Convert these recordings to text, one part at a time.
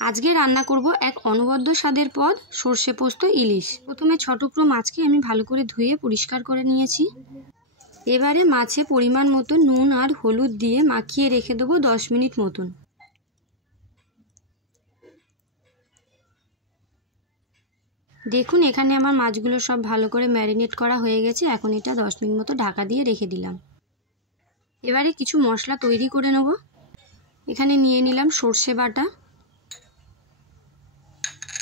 আজকে রান্না করব এক অনবদ্য স্বাদের পদ, সর্ষে পোস্ত ইলিশ। প্রথমে 6 টুকরো মাছকে আমি ভালো করে ধুয়ে পরিষ্কার করে নিয়েছি। এবারে মাছে পরিমাণ মতো নুন আর হলুদ দিয়ে মাখিয়ে রেখে দেবো 10 মিনিট মতন। দেখুন এখানে আমার মাছগুলো সব ভালো করে ম্যারিনেট করা হয়ে গেছে। এখন এটা 10 মিনিট মতো ঢাকা দিয়ে রেখে দিলাম। এবারে কিছু মশলা তৈরি করে নেব। এখানে নিয়ে নিলাম সর্ষে বাটা,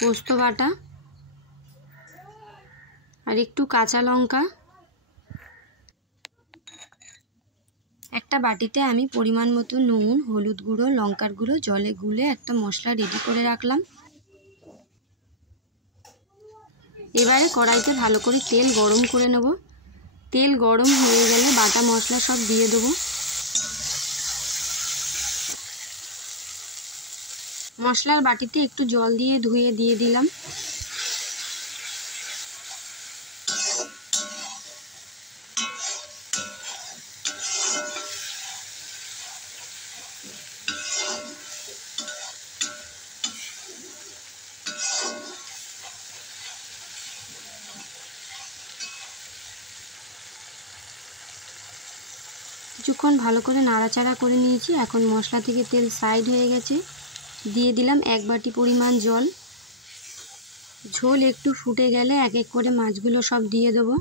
পোস্ত বাটা আর একটু কাঁচা লঙ্কা। একটা বাটিতে আমি পরিমাণ মতো নুন, হলুদ গুঁড়ো, লঙ্কার গুঁড়ো জলে গুলে একটা মশলা রেডি করে রাখলাম। এবারে কড়াইতে ভালো করে তেল গরম করে নেব। তেল গরম হয়ে গেলে বাটা মশলা সব দিয়ে দেবো। মশলার বাটিতে একটু জল দিয়ে ধুয়ে দিয়ে দিলাম। কিছুক্ষণ ভালো করে নাড়াচাড়া করে নিয়েছি। এখন মশলা থেকে তেল সাইড হয়ে গেছে। দিয়ে দিলাম 1 বাটি পরিমাণ জল। ঝোল একটু ফুটে গেলে এক এক করে মাছগুলো সব দিয়ে দেবো।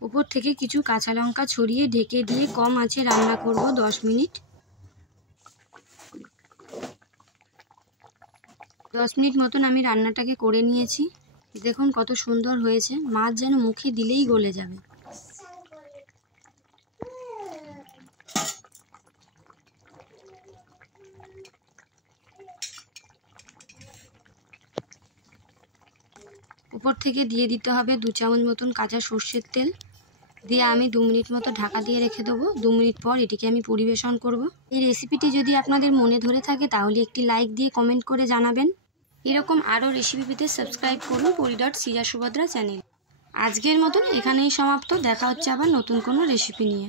উপর থেকে কিছু কাঁচা লঙ্কা ছড়িয়ে ঢেকে দিয়ে কম আঁচে রান্না করব 10 মিনিট। 10 মিনিট মতন আমি রান্নাটাকে করে নিয়েছি। দেখুন কত সুন্দর হয়েছে, মাছ যেন মুখে দিলেই গলে যাবে। উপর থেকে দিয়ে দিতে হবে 2 চামচ মতন কাঁচা সর্ষের তেল। দিয়ে আমি 2 মিনিট মতো ঢাকা দিয়ে রেখে দেবো। 2 মিনিট পর এটিকে আমি পরিবেশন করব। এই রেসিপিটি যদি আপনাদের মনে ধরে থাকে তাহলে একটি লাইক দিয়ে কমেন্ট করে জানাবেন। এরকম আরও রেসিপি পেতে সাবস্ক্রাইব করুন পরি.সিজা সুভদ্রা চ্যানেল। আজকের মতন এখানেই সমাপ্ত। দেখা হচ্ছে আবার নতুন কোনো রেসিপি নিয়ে।